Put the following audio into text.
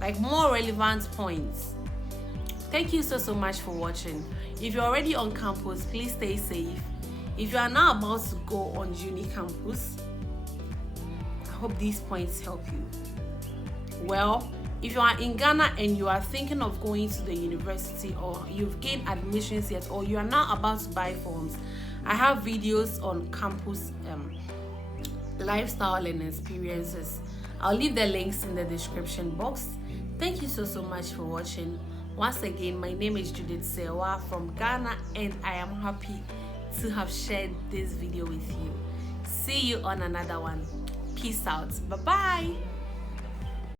like more relevant points. Thank you so much for watching. If you're already on campus, please stay safe. If you are now about to go on uni campus, I hope these points help you. Well, if you are in Ghana and you are thinking of going to the university, or you've gained admissions yet, or you are now about to buy forms, I have videos on campus lifestyle and experiences. I'll leave the links in the description box. Thank you so much for watching. Once again, my name is Judith Serwaa from Ghana, and I am happy to have shared this video with you. See you on another one. Peace out. Bye bye.